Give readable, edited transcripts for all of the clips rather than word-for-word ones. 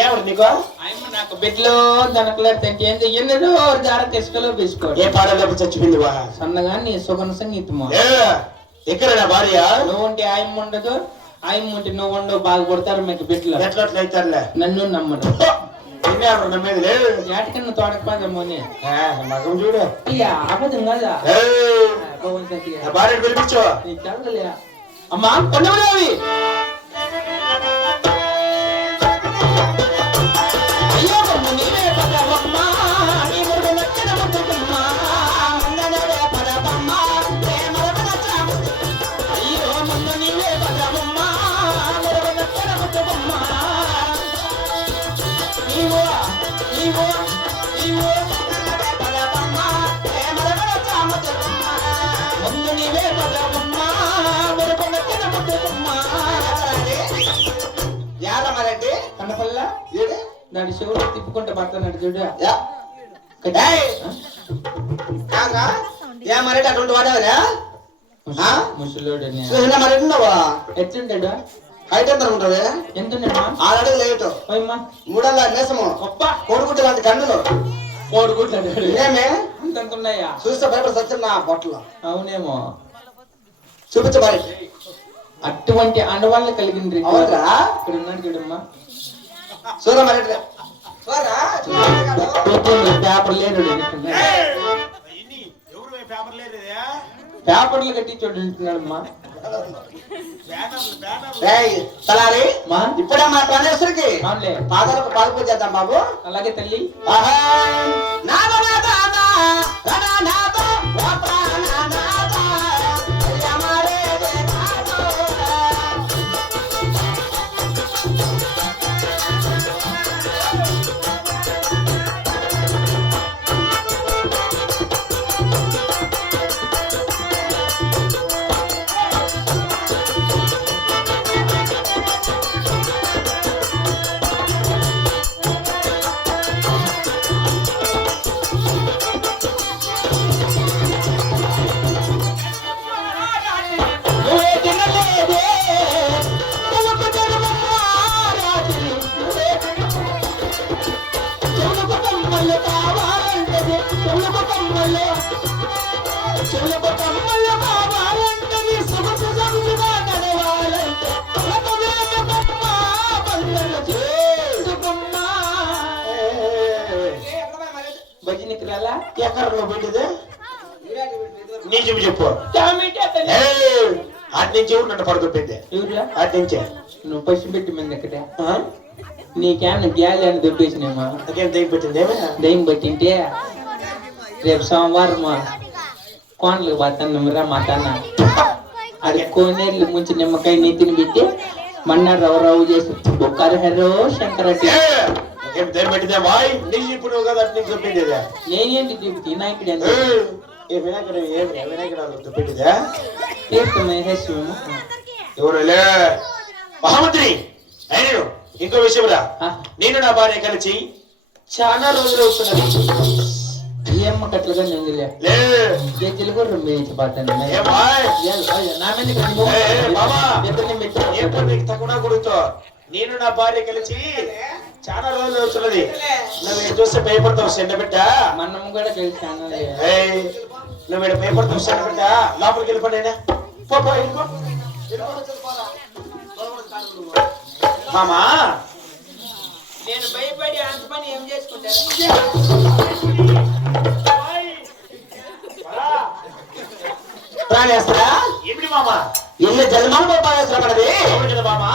ఏమిటి నీకు ఆయమ్మ నాకు బిడ్డలో దనకలాడుతుంటే ఏంది ఎన్నడో జార తెసుకలో వేసుకో ఏ పాడలేపు చచ్చిపోయింది వా సన్నగా నీ సుగన సంగీతము ఎక్కడ నా భార్య నువ్వు ఉంటే ఆయమ్మ ఉండదు ఆయమ్మ ఉంటే నువ్వు ఉండవు బాగా కొడతారు మీకు బిడ్డలు ఎట్లా అవుతారులే నన్ను నమ్మరు నమ్మేది లేదు ఏటకన్నా తోడకపోదామని మగం చూడు ఇక అబద్ధం కదా భార్య పిలిపించు నీకు తెలగలే అమ్మా కొండవలేవి అయ్యో నీవే పదవమ్మా నీ మురుగు నచ్చిన ముద్దుకుమ్మా ముందనవే పదవమ్మా అయ్యో ముందు నీవే పదవమ్మా మురుగు నచ్చిన ముద్దుకుమ్మా నీవో నీవో నీవో పదవమ్మా ముందు నీవే పదవమ్మా మురుగు నచ్చిన ముద్దుకుమ్మా యాదమ్మారెడ్డి కన్నపల్ల ఏడే దాని శివుడు తిప్పుకుంటే పడతాడు చూడు మరెడ్డి అటువంటి వాడేవరా ముసలోడు మరెడ్డి ఉన్నావా ఎట్లుంటాడు హైట్ ఎంత ఉంటుంది ఎంతున్నాడు 6 అడుగులు లేటు పోయమ్మా 3 అడుగుల నేసము గొప్ప కోడిగుడ్డు లాంటి కన్నులు కోడుకుంటాడు ఏమే అంతంత ఉన్నాయా చూస్తే భయపడి సత్యం నా బొట్టలు అవునేమో చూపించబడి అటువంటి అండవాళ్ళు కలిగింది అవునరా ఇక్కడ ఉన్నాడు చూడమ్మా చూడ మరెడ్డి పేపర్ లేడు పేపర్లు కట్టి చూడంటున్నాడమ్మా తలారి మా ఇప్పుడే మా ప్రాణేశ్వరికి అవునులే పాదాలకు పాలు పూజ చేద్దాం బాబు అలాగే తల్లి భజనకి రాలా ఎక్కడ నువ్వు పెట్టింది నీ చెప్పు చెప్పు అటు నుంచి ఎవరు నన్ను పడుతుంపింది ఎవరురా అటు నుంచే నువ్వు పసి పెట్టి మంది ఎక్కడ నీకేమన్నా గ్యాలి అని దొబ్బేసినేమా నాకేం దయ్యం పెట్టింది దయ్యం పట్టింటే రేపు సోమవారం కోనలకు పోతాను మా తాన అది కోనేళ్ళు ముంచి నిమ్మకాయ నెత్తిని పెట్టి మన్నా రవ్వు చేసి బొక్కారు హెరో శంకరటి ఏం దయ్యం పెట్టిందే బాయ్ నీ ఇప్పుడు కదా అటు నుంచి చెప్పింది నేనేంటి చెప్తే నాయకుడు ఏ వినాయకుడు ఏం వినాయకుడు పెట్టిందా తీర్థ మహేశ్వరము ఎవరులే మహామంత్రి అయిన ఇంకో విషయం రా నేను నా భార్య కలిసి చాలా రోజులు అవుతున్నది ఏమ్మ కట్లుగా నెంగులే గెజ్జలు కూడా రొమ్మేసి పోతాను నా మీద తక్కువ కొడుతో నేను నా భార్య కలిసి చాలా రోజులు అవుతున్నది నువ్వు చూస్తే భయపడతావు చెండ బిడ్డ మనం కూడా కలిసాను నువ్వు ఇక్కడ భయపడతావు చెండ బిడ్డ లోపలికి వెళ్ళిపోయినా మామా నేను భయపడి అంత పని ఏం చేసుకుంటాను ప్రాణేస్తారా ఏమిటి మామా ఎన్ని జన్మలు ప్రాణేశ్వర పడది మామా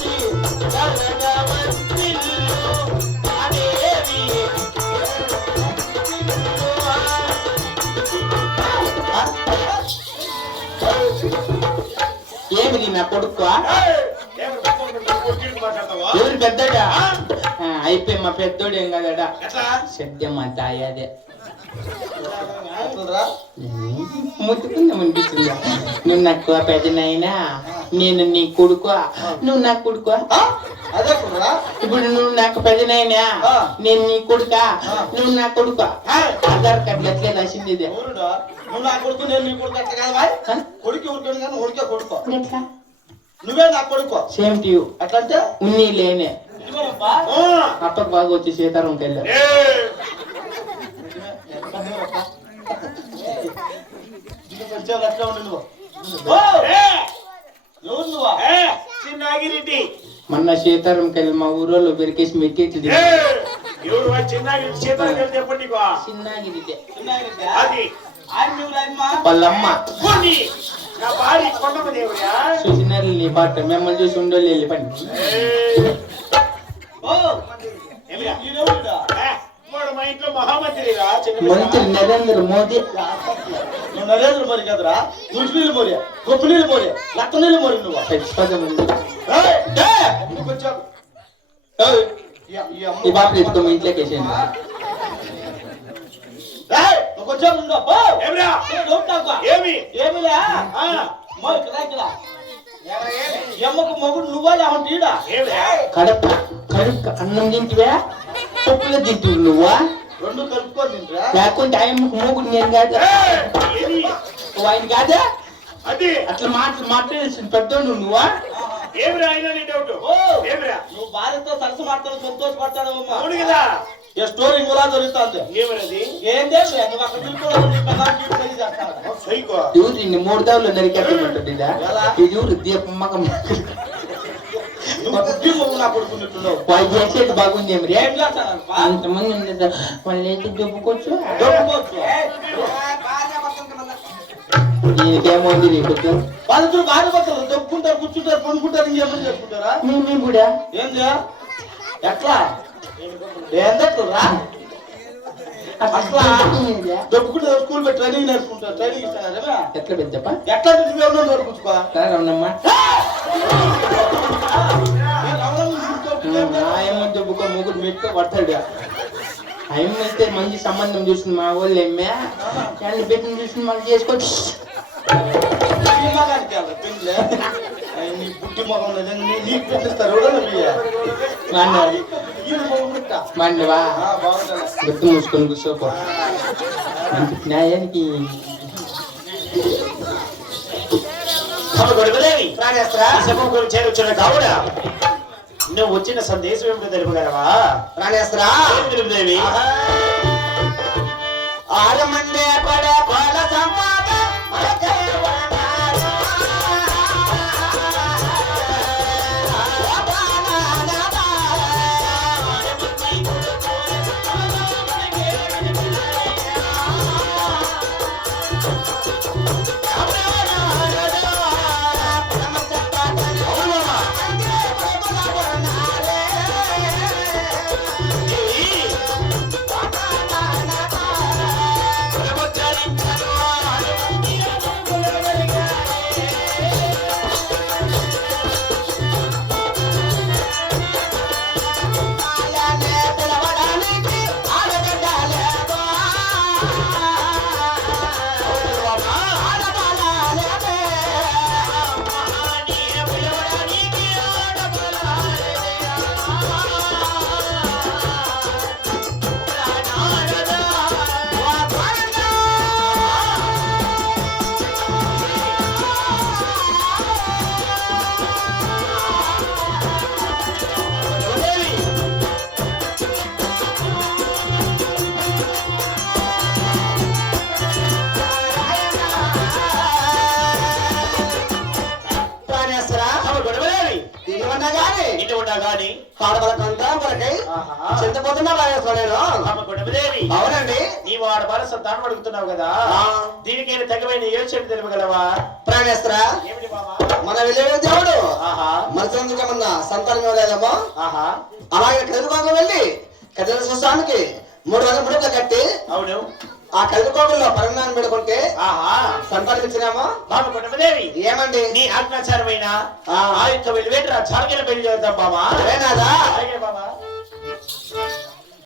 కాచి జరగవచ్చిల్లు అదేవి ఏమి నీ నా కొడుకు ఎవరు పెద్దడా అయిపోయి మా పెద్దోడు ఏం కదడా సత్యం మా తాయి అదే ముట్టుకుందామనిపిస్తుందా నువ్వు నాకు పెద్దనైనా నేను నీ కొడుకు నువ్వు నా కొడుకు ఇప్పుడు నువ్వు నాకు పెద్దనైనా నేను నీ కొడుక నువ్వు నా కొడుకు ఆధార్ కార్డు ఎట్లే రాసింది ఇదే నువ్వు నా కొడుకు నేను నీ కొడుకు అట్లా కాదు కొడుకు ఉంటాడు కానీ ఉడికే కొడుకు నువ్వే నా కొడుకు సేమ్ టు యూ అట్లంటే ఉన్ని లేనే అప్పకు బాగా వచ్చి సీతారాం కెళ్ళా అట్లా ఉండి నువ్వు ఎవరు నువ్వా చిన్నాగిరెడ్డి మొన్న సీతారాం కెళ్ళి మా ఊరోళ్ళు పెరికేసి మెట్టి ఎవరు చిన్నాగిరెడ్డి సీతారాం చెప్పండి చిన్నగిరిదే అది ఆయన నువ్వు రాయమ్మా వాళ్ళమ్మ పోనీ, నా భార్య కొండమ్మ దేవుడా చూసినారు నీ పాట మిమ్మల్ని చూసి ఉండోళ్ళు వెళ్ళిపండి ఓ ఈడెవరుడా? వాడు మా ఇంట్లో మహామంత్రిరా మంత్రి నరేంద్ర మోదీ నువ్వు నరేంద్ర మోడీ కదరా గుడ్డు నీళ్ళు మోరీ గొప్ప నీళ్ళు మోరీ లక్క నీళ్ళు మోరీ నువ్వు చచ్చిపోతాం ముందు కొంచెం ఈ బాబు ఎత్తుకో మీ ఇంట్లోకి వేసేయండి కొంచెం ఉందా ఏమిరా ఏమి ఏమిలే ఇక్కడ ఎమ్మకు మొగుడు నువ్వా లేకుంటే ఈడా ఏమిరా కడప కడుపు అన్నం తింటివా పప్పులో తింటివి నువ్వా రెండు కలుపుకొని తింటా లేకుంటే ఆయమ్మకు మూగుడు నేను కాదు ఏది ఆయన కాదా అది అట్లా మాట్లాడాల్సిన పెద్దోడు నువ్వా ఏమిరా అయినా నీ డౌట్ ఏమిరా నువ్వు భార్యతో సరస్సు మాట్లాడు సంతోషపడతాడు అవును కదా ఏ స్టోరీ ఇంకోలా జరుగుతుంది ఏమిరది ఏందే నువ్వు అక్కడ తిరుగుతావు సైకో ఎవరు ఇన్ని 3 దావులు నరికేటట్టుంది ఇది ఎవరు దీపమ్మకం నా కొడుకున్నట్టున్నావు వాళ్ళు చేసేది బాగుంది ఏమి రే ఏం చేస్తాను అంతమంది ఉండదు వాళ్ళు అయితే దొబ్బుకోవచ్చు దీనికేమోంది నీకు వాళ్ళిద్దరు భార్య భర్తలు దొప్పుకుంటారు కూర్చుంటారు పనుకుంటారు ఇంకేమని చెప్పుకుంటారా మేము కూడా ఏంది ఎట్లా ఏందట్లా అట్లా దొప్పుకుంటే స్కూల్ పెట్టి ట్రైనింగ్ నేర్చుకుంటారు ట్రైనింగ్ ఇస్తారా ఎట్లా పెద్దప్ప ఎట్లా నువ్వేమన్నా నడుపుచ్చుకో రమణమ్మ ఆయమ్మ దొబ్బుకో ముగ్గురు మెట్టు పడతాడు ఆయమ్మ అయితే మంచి సంబంధం చూసింది మా వాళ్ళు ఏమే వాళ్ళు పెట్టిన చూసింది మనం చేసుకోవచ్చు నీ పుట్టి మొహం నీకు పెట్టిస్తారు మండవా గుర్తు మూసుకొని కూర్చోపో న్యాయానికి చేరుచున్న కావున నువ్వు వచ్చిన సందేశం ఏమిటో తెలుపగలవా ప్రాణేశ్వరా దేవి ఆరమండే పడ పాల సంపాద అవునండి నీవు ఆడవాళ్ళ సంతానం అడుగుతున్నావు కదా దీనికైనా తగ్గమైన యోచన తెలుపగలవా ప్రాణేశ్వరా ఏమిటి బాబా మన వెళ్ళే దేవుడు ఆహా మనసందుకమన్నా సంతానం ఇవ్వలేదమ్మా. ఆహా అలాగే కదిరికోకలు వెళ్ళి కదిరి చూసానికి 300 ముడుపులు కట్టి అవును ఆ కదిరికోకల్లో పరిణామం పెట్టుకుంటే ఆహా సంతానం ఇచ్చినామా. బాబు కుటుంబదేవి ఏమండి నీ ఆజ్ఞాచారమైన ఆ యొక్క వెళ్ళివేట చాలకిన పెళ్లి చేద్దాం బాబా. అదేనాదా